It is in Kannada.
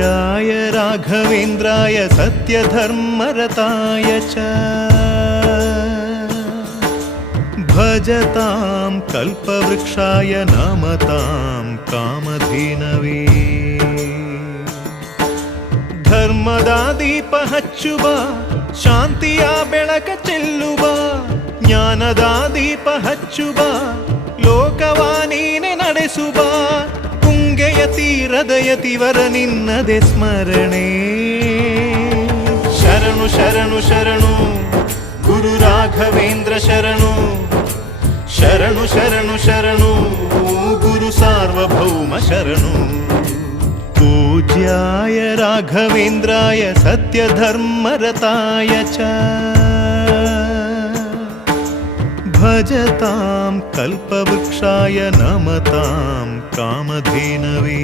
पूज्याय राघवेन्द्राय सत्यधर्मरताय च भजतां कल्पवृक्षाय नमतां कामधेनवे ಧರ್ಮದ ದೀಪ ಹಚ್ಚುವ ಶಾಂತಿಯ ಬೆಳಕ ಚೆಲ್ಲುವ ಜ್ಞಾನದ ದೀಪ ಹಚ್ಚುವ ಲೋಕವ ನೀನೆ ನಡೆಸುವ ತುಂಗೆಯ ತೀರದ ಯತಿವರ ನಿನ್ನದೆ ಸ್ಮರಣೆ ಶರಣು ಶರಣು ಶರಣು ಗುರು ರಾಘವೇಂದ್ರ ಶರಣು ಶರಣು ಶರಣು ಶರಣು ಗುರು ಸಾರ್ವಭೌಮ ಶರಣು पूज्याय राघवेन्द्राय सत्यधर्मरताय च भजतां कल्पवृक्षाय नमतां कामधेनवे